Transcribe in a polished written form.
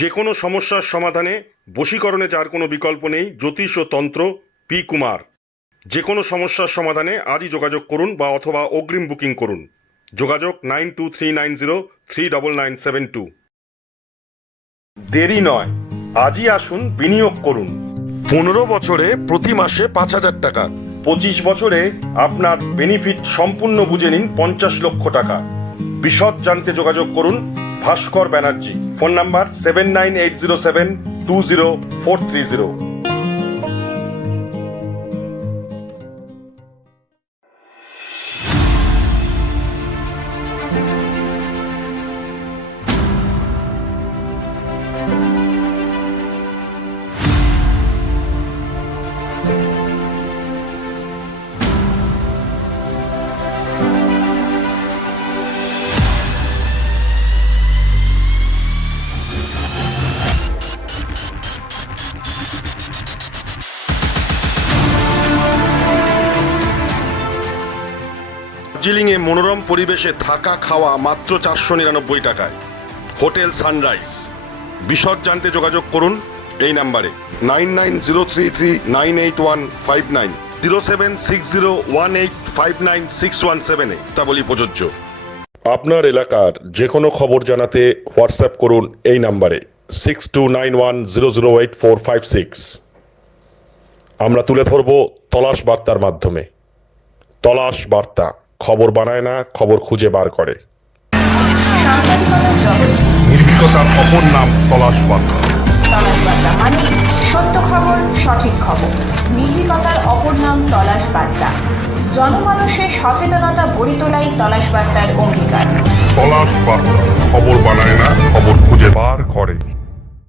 যে কোনো সমস্যার সমাধানে বশীকরণে যার কোনো বিকল্প নেই, জ্যোতিষ ও তন্ত্র, পি কুমার। যে কোনো সমস্যার সমাধানে আজই যোগাযোগ করুন বা অথবা অগ্রিম বুকিং করুন। যোগাযোগ 9239039972। দেরি নয়, আজই আসুন, বিনিয়োগ করুন। 15 বছরে প্রতি মাসে 5,000 টাকা, 25 বছরে আপনার বেনিফিট সম্পূর্ণ বুঝে নিন 50 লক্ষ টাকা। বিশদ জানতে যোগাযোগ করুন ভাস্কর ব্যানার্জি। Phone number 7980720430। দার্জিলিংয়ে মনোরম পরিবেশে থাকা খাওয়া মাত্র 499 টাকায়। Hotel sunrise. বিশদ জানতে যোগাযোগ করুন এই নাম্বারে 9903398159 0760185961 তা বলি প্রযোজ্য। আপনার এলাকার যে কোনো খবর জানাতে হোয়াটসঅ্যাপ করুন এই নাম্বারে 6291008456। আমরা তুলে ধরব তলাশ বার্তার মাধ্যমে। তলাশ বার্তা, খবর বানায় না, খবর খুঁজে বার করে। নির্ভীকতার অপর নাম তলাশ বার্তা। তলাশ বার্তা মানে সত্য খবর, সঠিক খবর। নির্ভীকতার অপর নাম তলাশ বার্তা। জনমানুষের সচেতনতা গড়ে তোলাই তলাশ বার্তার অঙ্গীকার। তলাশ বার্তা, খবর বানায় না, খবর খুঁজে বার করে।